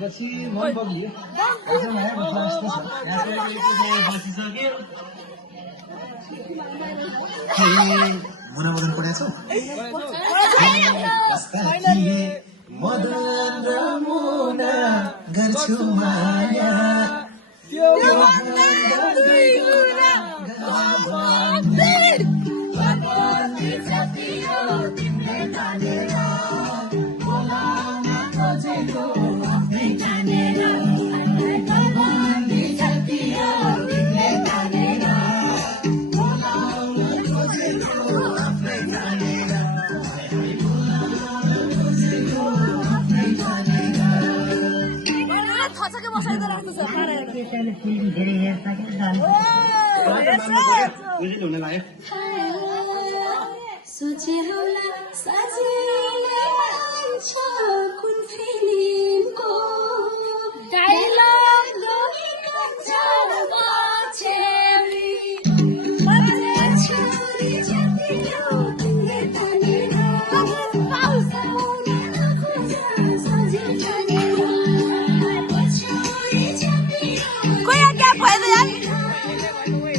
भनेपछि मन बग्लियो बसिसक्यो मुना मदन पढाएको मदन र मुना गर्छु माया सोचे होला साँझले मान्छ कुन फिल्मको डायलग गइन्छ बचेरी छोरी जति हो तिमीले तानेर पाउँदैन खोज सजिल तानेर छोरी जति हो कोही क्या भयो यार कोई